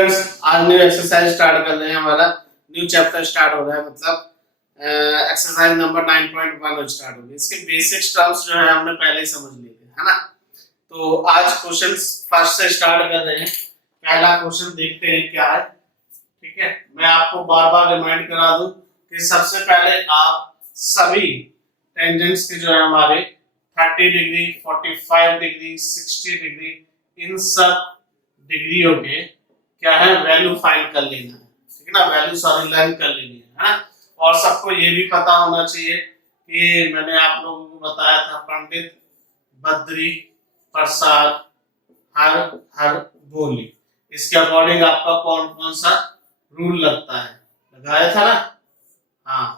आज new exercise start कर रहे हैं। हमारा न्यू चैप्टर स्टार्ट हो रहा है, मतलब एक्सरसाइज नंबर 9.1 स्टार्ट हो गई। इसके बेसिक्स टर्म्स जो है हमने पहले ही समझ लिए थे, है ना। तो आज क्वेश्चंस फर्स्ट से स्टार्ट कर रहे हैं। पहला क्वेश्चन देखते हैं क्या है। ठीक है, मैं आपको बार बार रिमाइंड करा दूं कि सबसे पहले आप सभी टेंजेंट्स के जो है हमारे 30 डिग्री, 45 डिग्री, 60 डिग्री, इन सब डिग्रियों के क्या है वैल्यू फाइंड कर लेना है। ठीक है ना, वैल्यू सारी लर्न कर लेनी है ना। और सबको ये भी पता होना चाहिए कि मैंने आप लोगों को बताया था पंडित बद्री प्रसाद हर हर बोली, इसके अकॉर्डिंग आपका कौन कौन सा रूल लगता है, लगाया था ना। हाँ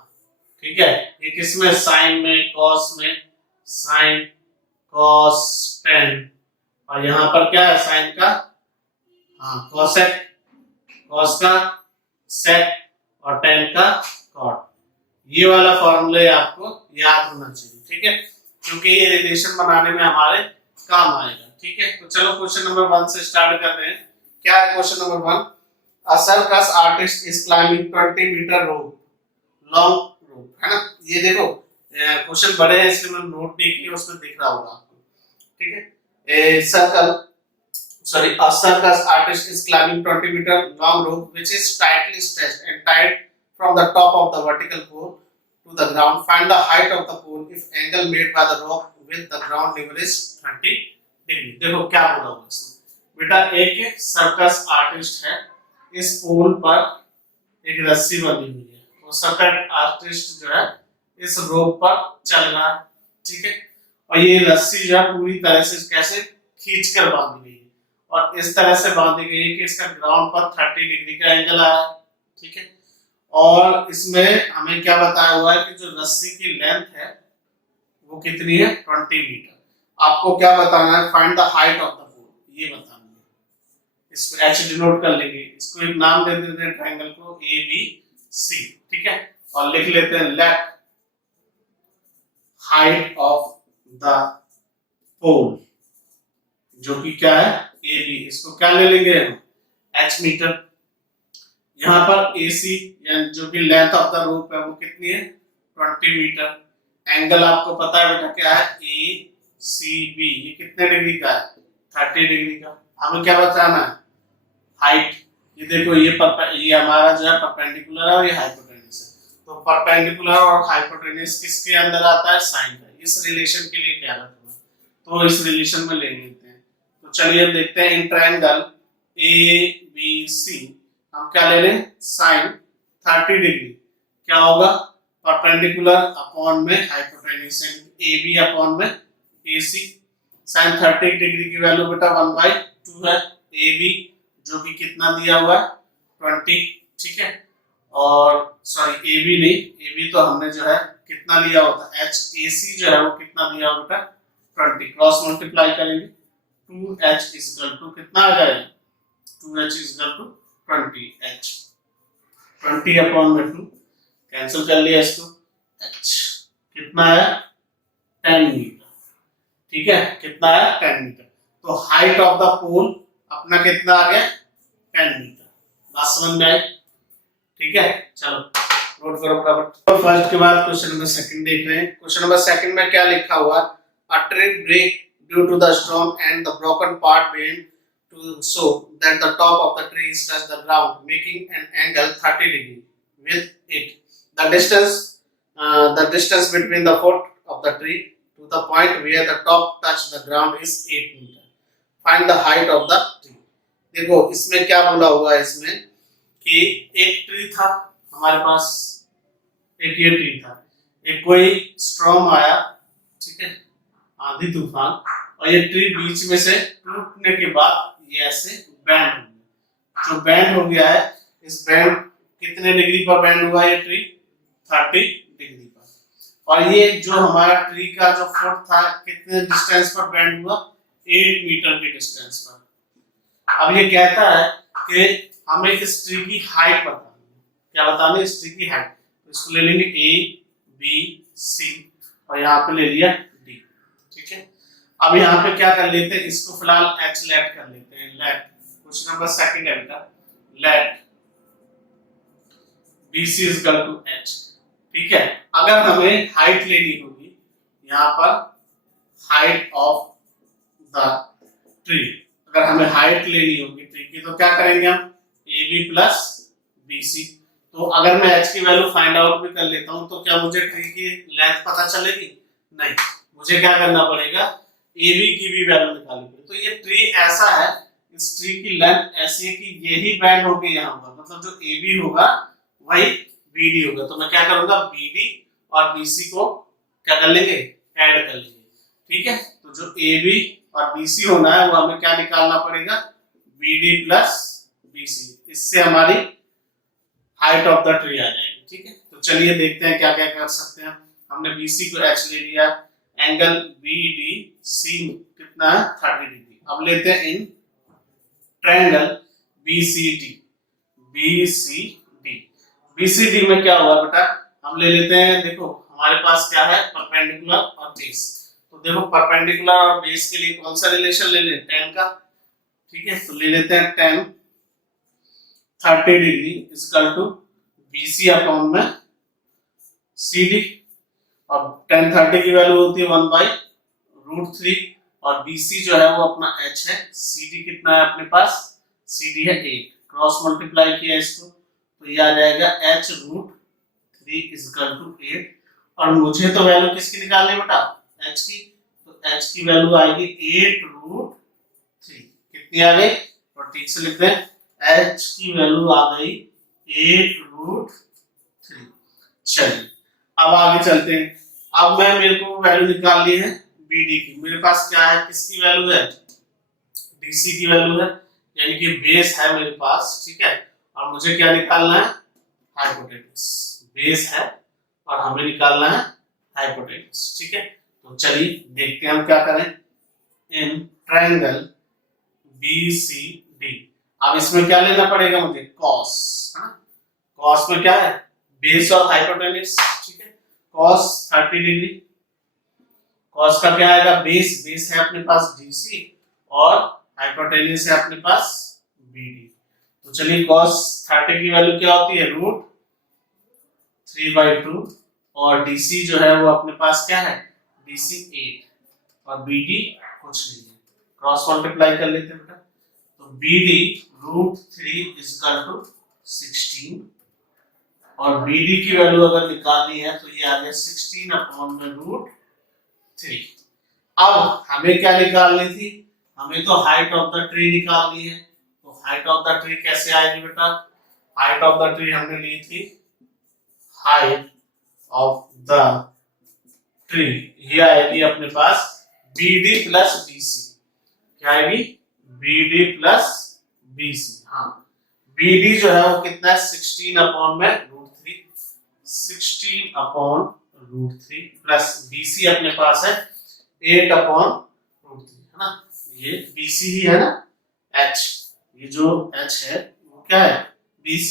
ठीक है, ये किसमें, साइन में, कॉस में, साइन कॉस टेन, और यहाँ पर क्या है साइन का, हाँ कॉसेक, कॉस का सेक और टेन का कॉट। ये वाला फॉर्मूले आपको याद होना चाहिए, ठीक है, क्योंकि ये रिलेशन बनाने में हमारे काम आएगा। ठीक है, तो चलो क्वेश्चन नंबर 1 से स्टार्ट कर रहे हैं। क्या है question number 1? A circus artist is climbing 20 metre rope, long rope, है ना। ये देखो क्वेश्चन बड़े हैं इसलिए मैं नोट नहीं किया, उसमें दिख रहा होगा आपको। ठीक है, a circus artist is climbing 20-meter long rope which is tightly stretched and tied from the top of the vertical pole to the ground. Find the height of the pole if angle made by the rope with the ground level is 30 degree. देखो क्या बोला हुआ इसमें बेटा, एक circus artist है, इस पोल पर एक रस्सी बंधी हुई है, वो सर्कस आर्टिस्ट जो है इस रोप पर चल रहा है। ठीक है, और ये रस्सी जो है पूरी तरह से कैसे खींचकर बांधी गई है, और इस तरह से बांधी गई है कि इसका ग्राउंड पर 30 डिग्री का एंगल आया है। ठीक है, और इसमें हमें क्या बताया हुआ है कि जो रस्सी की लेंथ है वो कितनी है, 20 मीटर। आपको क्या बताना है, find the height of the pole, ये बताना है। इसको एच डिनोट कर लेंगे, इसको एक नाम दे देते हैं ट्रायंगल को ए बी सी। ठीक है, और लिख लेते हैं लेट हाइट ऑफ द पोल, जो कि क्या है ए बी, इसको क्या ले लेंगे हम, एच मीटर। यहाँ पर ए सी यानी जो कि लेंथ ऑफ द रोप है वो कितनी है, 20 मीटर। एंगल आपको पता है बेटा क्या है, ए सी बी, ये कितने डिग्री का है, 30 डिग्री का। हमें क्या बताना है, हाइट। ये देखो ये हमारा जो है परपेंडिकुलर है और ये हाइपोटेन्यूस है, तो परपेंडिकुलर और हाइपोटेन्यूस किसके अंदर आता है, साइन का। इस रिलेशन के लिए क्या रखना, तो इस रिलेशन में ले लेते हैं। तो चलिए अब देखते हैं, इन ट्रायंगल ए बी सी हम क्या ले लें, साइन 30 डिग्री क्या होगा, परपेंडिकुलर अपॉन में हाइपोटेन्यूस, ए बी अपॉन में ए सी। साइन 30 डिग्री की वैल्यू बेटा 1/2 है, ए बी जो कि कितना दिया हुआ है 20। ठीक है, और सॉरी ए बी नहीं, ए बी तो हमने जो है कितना लिया होता है, एच ए सी जो है वो कितना दिया होगा बेटा 20, क्रॉस मल्टीप्लाई करेंगे 2h इज इक्वल टू कितना आ जाएगा, 2h is equal to 20h, 20 upon में 2 कैंसिल कर लिया इसको, h कितना है 10 मीटर। ठीक है, कितना है 10 मीटर। तो हाइट ऑफ द पोल अपना कितना आ गया 10 मीटर। बात समझ में आई? ठीक है, चलो नोट करो फटाफट। तो फर्स्ट के बाद क्वेश्चन नंबर सेकंड देख रहे हैं। क्वेश्चन नंबर सेकंड में क्या लिखा हुआ, a tree break due to the storm and the broken part bent to so that the top of the tree touches the ground, making an angle 30 degree with it. The distance between the foot of the tree to the point where the top touch the ground is 8 meter. Find the height of the tree. देखो इसमें क्या बोला हुआ है, इसमें कि एक tree था हमारे पास, एक ये ट्री था, एक कोई स्टॉर्म आया, ठीक है, आंधी तूफान, और ये ट्री बीच में से टूटने के बाद ये ऐसे बैंड हो गया। जो बैंड हो गया है, इस बैंड कितने डिग्री पर बैंड हुआ, ये ट्री 30 डिग्री पर। और ये जो हमारा ट्री का जो फुट था कितने डिस्टेंस पर बैंड हुआ, 8 मीटर के डिस्टेंस पर। अब ये कहता है कि हमें इस ट्री की हाइट बतानी है। क्या बतानी है, इस ट्री की हाइट। तो इसको ले लेंगे ए बी सी और यहाँ पे ले लिया डी। ठीक है, अब यहाँ पे क्या कर लेते हैं, इसको फिलहाल एच लेट कर लेते हैं, लेट। क्वेश्चन नंबर सेकंड है बेटा, let BC is equal to H। ठीक है, अगर हमें हाइट लेनी होगी, यहाँ पर हाइट ऑफ द ट्री, अगर हमें हाइट लेनी होगी ट्री की, तो क्या करेंगे हम, AB प्लस BC। तो अगर मैं H की वैल्यू फाइंड आउट भी कर लेता हूं, तो क्या मुझे ट्री की लेंथ पता चलेगी? नहीं, मुझे क्या करना पड़ेगा, AB की भी वैल्यू निकालनी पड़ेगी। तो ये ट्री ऐसा है, इस ट्री की लेंथ ऐसी है कि यही बैंड होगी यहाँ पर, मतलब जो AB होगा वही BD होगा। तो मैं क्या करूंगा, BD और BC को क्या कर लेंगे, ऐड कर लेंगे। ठीक है, तो जो AB और BC होना है वो हमें क्या निकालना पड़ेगा, BD प्लस BC। इससे हमारी हाइट ऑफ द ट्री आ जाएगी। ठीक है, तो चलिए देखते हैं क्या क्या कर सकते हैं। हमने BC को H ले लिया, एंगल BDC कितना है, 30 डिग्री। अब लेते हैं इन ट्रायंगल BCD। BCD में क्या हुआ बेटा, हम ले लेते हैं, देखो हमारे पास क्या है, परपेंडिकुलर और बेस। तो देखो परपेंडिकुलर और बेस के लिए कौन सा रिलेशन ले लें, tan का। ठीक है, तो ले लेते हैं tan 30 degree is equal to BC upon में CD। अब tan 30 की वैल्यू होती है 1/√3 और BC जो है वो अपना H है, CD कितना है अपने पास, CD है 8, क्रॉस मल्टीप्लाई किया इसको तो ये आ जाएगा H√3 इज इक्वल टू 8। और मुझे तो वैल्यू किसकी निकालनी है बेटा, H की, तो H की वैल्यू आएगी 8√3। कितनी आ गई, और ठीक से लिखते हैं, H की वैल्यू आ गई 8√3। चलिए अब आगे चलते हैं। अब मेरे को वैल्यू निकालनी है BD की। मेरे पास क्या है, किसकी वैल्यू है, DC की वैल्यू है, यानी कि बेस है मेरे पास। ठीक है, और मुझे क्या निकालना है, हाइपोटेनस। बेस है और हमें निकालना है हाइपोटेनस। ठीक है, तो चलिए देखते हैं हम क्या करें। इन ट्रायंगल BCD, अब इसमें क्या लेना पड़ेगा मुझे, कॉस। कॉस में क्या है, बेस और हाइपोटेनस। ठीक है, कॉस 30 डिग्री, कॉस का क्या आएगा, बेस है अपने पास DC और हाइपोटेनस है अपने पास BD। तो चलिए cos 30 की वैल्यू क्या होती है, √3/2 और DC जो है वो अपने पास क्या है, DC 8 और BD कुछ नहीं है, क्रॉस मल्टीप्लाई कर लेते हैं बेटा। तो BD √3 इज इक्वल टू 16 और BD की वैल्यू अगर निकालनी है तो ये आ गया 16 अपॉन में √3। अब हमें क्या निकालनी थी, हमें तो हाइट ऑफ द ट्री निकालनी है। तो हाइट ऑफ द ट्री कैसे आएगी बेटा, हाइट ऑफ द ट्री हमने ली थी, हाइट ऑफ द ट्री ये आएगी अपने पास BD प्लस BC। क्या आएगी, BD प्लस BC। हाँ, BD जो है वो कितना है, 16 अपॉन में √3, 16 अपॉन √3 प्लस BC अपने पास है 8 अपॉन √3, है ना। ये BC ही है ना, H, ये जो H है वो क्या है, BC।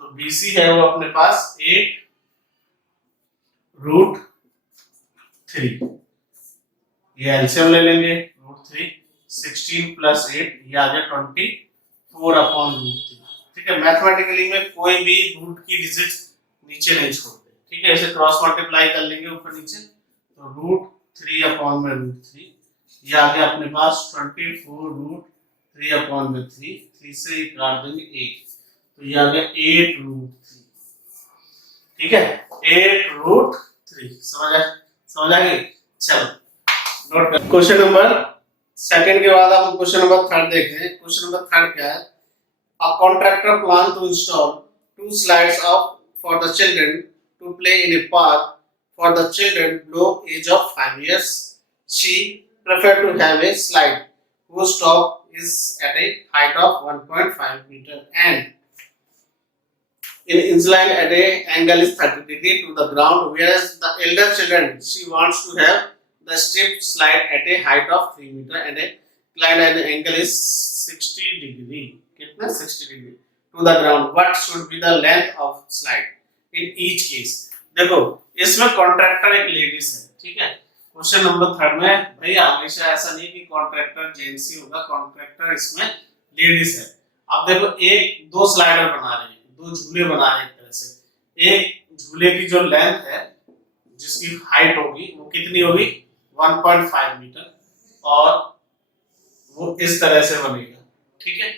तो BC है वो अपने पास 8√3। ये एलसीएम ले लेंगे, √3, 16 प्लस 8 ये आ गया 24 अपॉन √3। ठीक है, मैथमेटिकली में कोई भी रूट की डिजिट नीचे नहीं छोड़ते। ठीक है, इसे क्रॉस मल्टीप्लाई कर लेंगे ऊपर नीचे, तो √3 अपॉन में √3 ये आ गया अपने पास 24√3 अपॉन में 3 से काट देंगे 8, तो ये आ गया 8√3। ठीक है, 8√3। समझ आ गई। चलो नोट कर। क्वेश्चन नंबर सेकंड के बाद हम क्वेश्चन नंबर थर्ड देखते हैं। क्वेश्चन नंबर थर्ड क्या है, a contractor plan to install 2 slides of for the children to play in a park for the children below age of 5 years. She preferred to have a slide whose top is at a height of 1.5 meter and in incline at a angle is 30 degree to the ground, whereas the elder children she wants to have the steep slide at a height of 3 meter and a incline at the angle is 60 degree. कितना 60 degree to the ground. What should be the length of slide in each case? देखो इसमें contractor एक ladies है। ठीक है, question number third में भाई हमेशा ऐसा नहीं कि कॉन्ट्रैक्टर जेंट्स ही होगा, कॉन्ट्रैक्टर इसमें लेडीज है। अब देखो एक दो स्लाइडर बना रहे हैं, दो झूले बना रहे हैं एक तरह से। एक झूले की जो लेंथ है, जिसकी हाइट होगी वो कितनी होगी 1.5 मीटर, और वो इस तरह से बनेगा, ठीक है।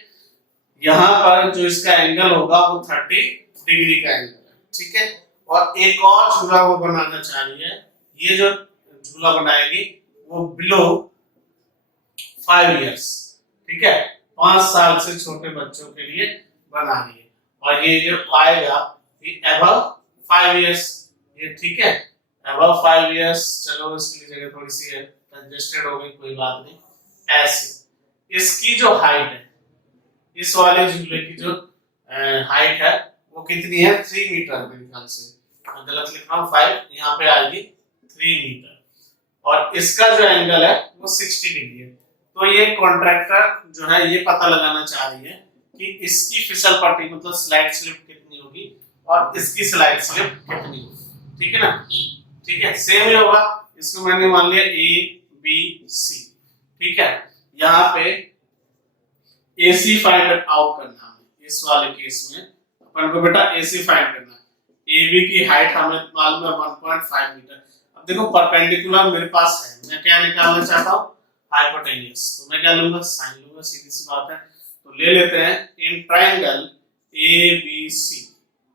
यहाँ पर जो इसका एंगल होगा वो 30 डिग्री का एंगल है, ठीक है। और एक और झूला वो बनाना चाह रही है, ये जो झूला बनाएगी वो बिलो 5 इयर्स, ठीक है, 5 साल से छोटे बच्चों के लिए बना रही है। और ये जो आएगा ये अबव 5 इयर्स, ये ठीक है, अबव 5 इयर्स। चलो इसके लिए जगह थोड़ी सी कंजेस्टेड हो गई, कोई बात नहीं। ऐसे इसकी जो हाइट है, इस वाले झूले की जो हाइट है वो कितनी है 3 मीटर, मेरे ख्याल से मैं गलत लिख रहा हूँ 5, यहाँ पे आएगी 3 मीटर। और इसका जो एंगल है वो 60 डिग्री है। तो ये कॉन्ट्रैक्टर जो है ये पता लगाना चाह रही है कि इसकी फिसल पट्टी मतलब स्लाइड स्लिप कितनी होगी और इसकी स्लाइड स्लिप कितनी होगी, ठीक है ना। ठीक है, सेम ही होगा। इसको मैंने मान लिया ए बी सी, ठीक है। यहाँ पे AC फाइंड आउट करना है। इस वाले केस में अपन को बेटा AC फाइंड करना है। AB की हाइट हमें मालूम है 1.5 मीटर। अब देखो परपेंडिकुलर मेरे पास है, मैं क्या निकालना चाहता हूँ हाइपोटेन्यूज, तो मैं क्या लूंगा साइन लूंगा, सीधी सी बात है। तो ले लेते हैं इन ट्रायंगल ABC,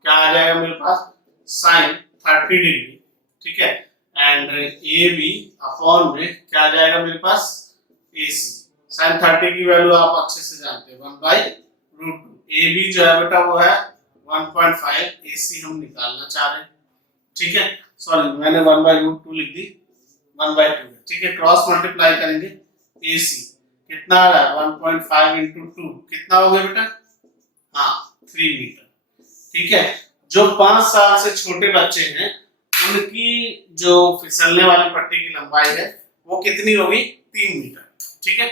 क्या आ जाएगा मेरे पास साइन 30 डिग्री, ठीक है। एंड AB अपॉन में क्या आ जाएगा मेरे पास AC, साइन 30 की वैल्यू आप अच्छे से जानते हैं 1/√2। AB जो है बेटा वो है 1.5, AC हम निकालना चाह रहे हैं, ठीक है। सॉरी मैंने 1/√2 लिख दी, 1/2 है, ठीक है। क्रॉस मल्टीप्लाई करेंगे AC कितना आ रहा है 1.5 into 2 कितना हो गया बेटा, हाँ 3 मीटर, ठीक है। जो 5 साल से छोटे बच्चे हैं उनकी जो फिसलने वाली पट्टी की लंबाई है वो कितनी होगी 3 मीटर, ठीक है।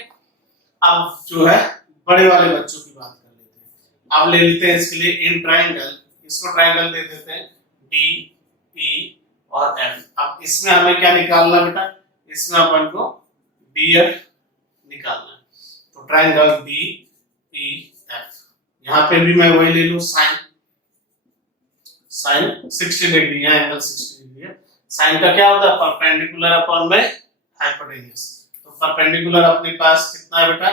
अब जो है बड़े वाले बच्चों की बात कर लेते हैं। अब ले लेते हैं इसके लिए इन ट्रायंगल, इसको ट्रायंगल दे देते हैं D E और F। अब इसमें हमें क्या निकालना बेटा, इसमें अपन को DF निकालना है। तो ट्रायंगल DEF, यहाँ पे भी मैं वही ले लूं साइन 60 डिग्री, यहाँ एंगल 60 डिग्री है। साइन का क्या होता है परपेंडिकुलर अपॉन में हाइपोटेन्यूज। तो परपेंडिकुलर अपने पास कितना है बेटा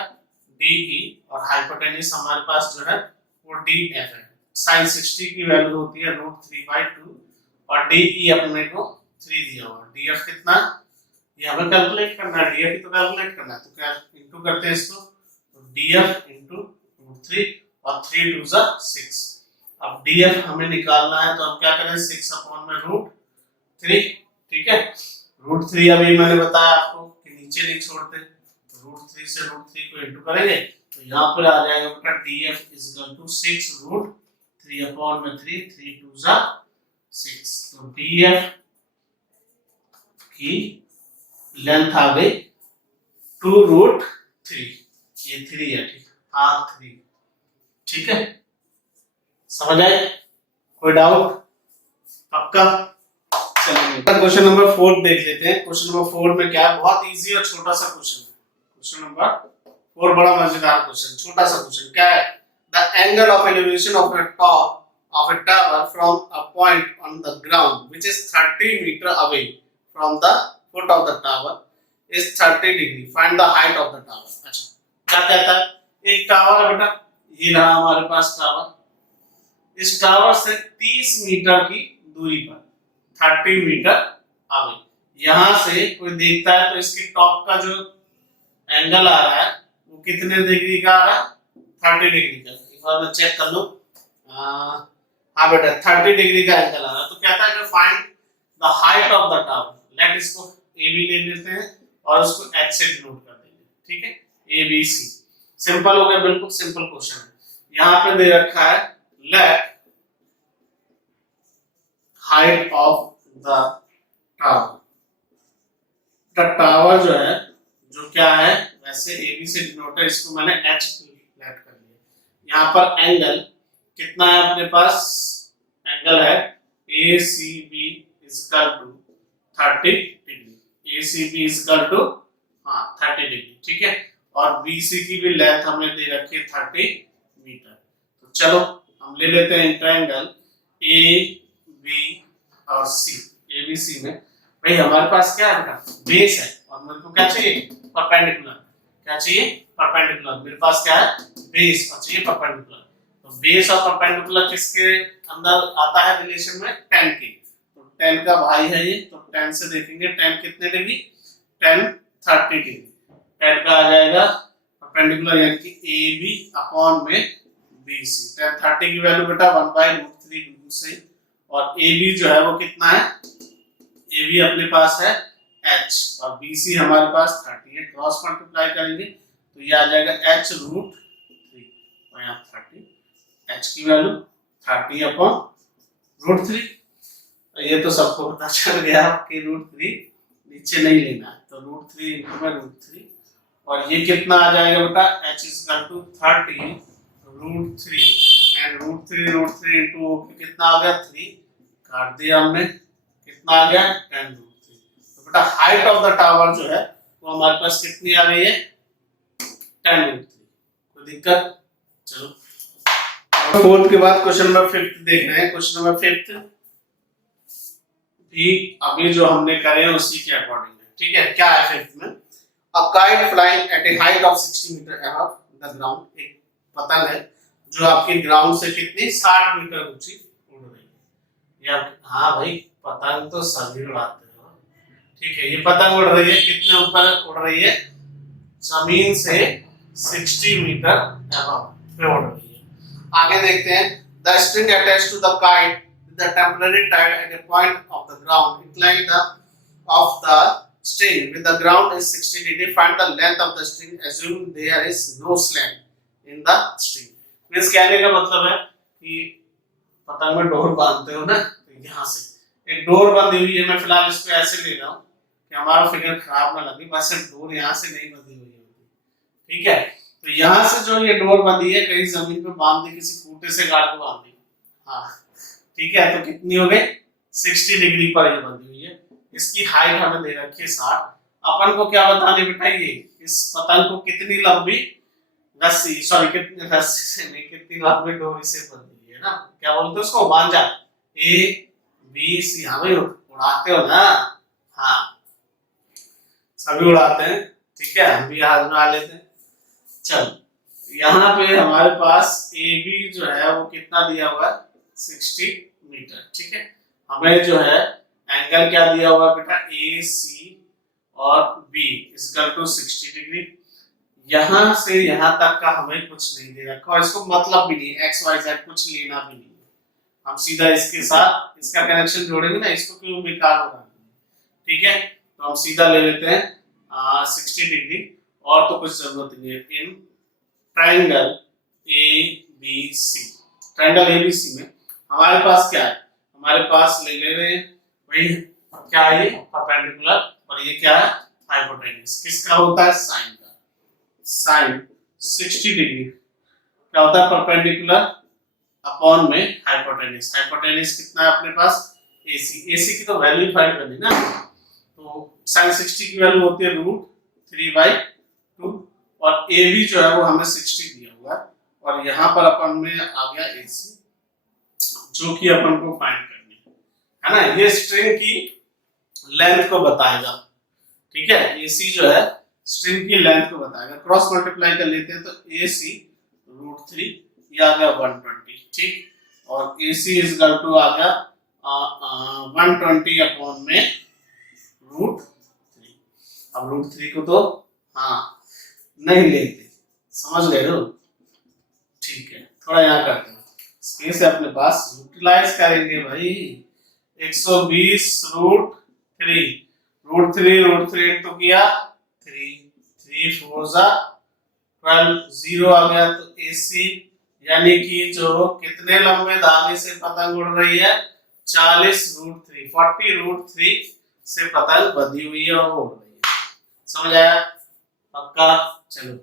DE और हाइपोटेन्यूज हमारे पास जो है वो DF है। साइन 60 की वैल्यू होती है √3/2 और DE अपने को 3 दिया हुआ है। DF कितना ये हमें कैलकुलेट करना है, DF ही तो कैलकुलेट करना है, तो क्या इनटू करते हैं इसको, तो DF into √3 और 3 2 6। अब DF हमें निकालना है तो हम क्या करें 6 अपॉन में √3, ठीक है। √3 अभी मैंने बताया आपको कि नीचे नहीं छोड़ते, √3 से √3 को इंटू करेंगे तो यहाँ पर आ जाएगा बेटा DF is equal to 6 √3 upon में 3 3 2 6। तो DF की लेंथ आ गई 2√3, ये 3 है, ठीक, हाँ 3, ठीक है। समझ आए, कोई डाउट पक्का। चलिए क्वेश्चन नंबर 4 देख लेते हैं। क्वेश्चन नंबर 4 में क्या है, बहुत इजी और छोटा सा क्वेश्चन है। क्वेश्चन नंबर 4 बड़ा मजेदार क्वेश्चन, छोटा सा क्वेश्चन क्या है, the angle of elevation of a top of a tower from a point on the ground which is 30 meter away from the foot of the tower is 30 degree, find the height of the tower। अच्छा क्या कहता है, एक tower है बेटा, ये रहा हमारे पास टावर, इस टावर से 30 मीटर की दूरी पर 30 मीटर अवे, यहां से कोई देखता है तो इसकी टॉप का जो एंगल आ रहा है वो कितने डिग्री का आ रहा है 30 डिग्री का। एक बार मैं चेक कर लूं, हाँ बेटा 30 डिग्री का एंगल आ रहा है। तो कहता है कि find the height of the tower, let इसको AB ले लेते हैं और उसको H से डिनोट कर देंगे, ठीक है, ABC। सिंपल हो गया, बिल्कुल सिंपल क्वेश्चन है। यहाँ पे दे रखा है let height of the tower, the tower जो है जो क्या है वैसे AB से डिनोट है, इसको मैंने H लेट कर लिया। यहाँ पर एंगल कितना है अपने पास, एंगल है ACB is equal to 30 degree, ACB is equal to 30 degree, ठीक है। और BC की भी लेंथ हमें दे रखी है 30 मीटर। तो चलो हम ले लेते हैं ट्रायंगल ए बी और सी। ए बी सी में भाई हमारे पास क्या है, बेस है, और मेरे को क्या चाहिए, परपेंडिकुलर। क्या चाहिए, परपेंडिकुलर। मेरे पास क्या है, बेस, और चाहिए परपेंडिकुलर। तो बेस और परपेंडिकुलर किसके अंदर आता है रिलेशन में, tan की। तो tan का भाई है ये, तो tan से देखेंगे tan कितने डिग्री, tan 30 डिग्री। tan का आ जाएगा परपेंडिकुलर यानी कि ए बी अपॉन में बी सी। tan 30 की वैल्यू बेटा 1/√3 बिल्कुल सही। और ए बी जो है वो कितना है, ए बी अपने पास है h, और बी सी हमारे पास 30 है। क्रॉस मल्टीप्लाई करेंगे तो ये आ जाएगा h√3 और यहाँ 30, h की वैल्यू 30 अपॉन √3। ये तो सबको पता चल गया कि √3 नीचे नहीं लेना है, तो √3 इंटू में √3, और ये कितना आ जाएगा बेटा, h is equal to 30 √3 and √3 into कितना आ गया 3, काट दिया हमने, कितना आ गया 10 √3। तो बेटा हाइट ऑफ द टावर जो है वो हमारे पास कितनी आ गई है, 10 √3। कोई दिक्कत? चलो फोर्थ के बाद क्वेश्चन नंबर 5 देख रहे हैं। क्वेश्चन नंबर 5 भी अभी जो हमने करे हैं उसी के अकॉर्डिंग है, ठीक है। क्या है 5 में, a kite flying at a height of 60 metre above the ground. एक पतंग है जो आपके ग्राउंड से कितनी 60 मीटर ऊंची उड़ रही है। या हाँ भाई पतंग तो सभी उड़ाते हो, ठीक है। ये पतंग उड़ रही है, कितने ऊपर उड़ रही है, जमीन से 60 मीटर अबव पे उड़ रही है। आगे देखते हैं, the string attached to the kite the temporary tied at a point of the ground inclined of the string with the ground is 60 degree. Find the length of the string assume there is no slant in the string. Means कहने का मतलब है कि पतंग में door बांधते हो ना, तो यहाँ से एक डोर बंधी हुई है। मैं फिलहाल इसको ऐसे ले रहा हूँ कि हमारा फिगर खराब ना लगे, बस डोर यहाँ से नहीं बंधी हुई है, ठीक है। तो यहाँ से जो ये डोर बंधी है कहीं जमीन पे बांध दी, किसी खूंटे से गाड़ के बांध दी, हाँ ठीक है। तो कितनी हो गई, 60 डिग्री पर ये बंधी हुई है। इसकी हाइट हमें दे रखी है 60। अपन को क्या बताने बेटा, ये इस पतंग को कितनी लंबी रस्सी, सॉरी कितनी रस्सी से नहीं, कितनी लंबी डोरी से बंधी है ना, क्या बोलते हैं उसको, मांझा। ए बी सी, हाँ भाई उड़ाते हो ना, हाँ सभी उड़ाते हैं, ठीक है, हम भी आजमा लेते हैं। चल यहाँ पे हमारे पास ए बी जो है वो कितना दिया हुआ है, 60 मीटर, ठीक है। हमें जो है एंगल क्या दिया हुआ बेटा, ए सी और बी इक्वल टू 60 डिग्री। यहां से यहां तक का हमें कुछ नहीं दे रखा, और इसको मतलब भी नहीं, एक्स वाई जेड कुछ लेना भी नहीं। हम सीधा इसके साथ इसका कनेक्शन जोड़ेंगे ना, इसको क्यों बेकार होगा, ठीक है। तो हम सीधा ले लेते हैं 60 डिग्री, और तो कुछ जरूरत नहीं है। In triangle A B C, triangle A B C में हमारे पास क्या है, हमारे पास ले रहे हैं भाई क्या है, ये परपेंडिकुलर, और ये क्या है, हाइपोटेन्यूज। किसका होता है, साइन का। साइन 60 डिग्री क्या होता है, परपेंडिकुलर अपॉन में हाइपोटेन्यूज। हाइपोटेन्यूज कितना है अपने पास, AC। AC की तो वैल्यू फाइंड करनी ना, तो साइन 60 की वैल्यू होती है √3/2, और AB जो है वो हमें 60 दिया हुआ है, और यहाँ पर अपन में आ गया AC जो कि अपन को फाइंड करनी है ना। ये स्ट्रिंग की लेंथ को बताएगा, ठीक है। AC जो है स्ट्रिंग की लेंथ को बताएगा। क्रॉस मल्टीप्लाई कर लेते हैं तो AC √3 ये आ गया 120, ठीक, और AC इज इक्वल टू आ गया 120 अपॉन में √3। अब √3 को तो हाँ नहीं लेते, समझ गए हो, ठीक है। थोड़ा यहाँ करते हैं, स्पेस है अपने पास, यूटिलाइज करेंगे भाई। 120 √3 तो किया 3 4 जा 12, 0 आ गया। तो AC यानी कि जो कितने लंबे धागे से पतंग उड़ रही है, 40 √3 से पतंग बंधी हुई है और उड़ रही है। समझ आया पक्का? चलो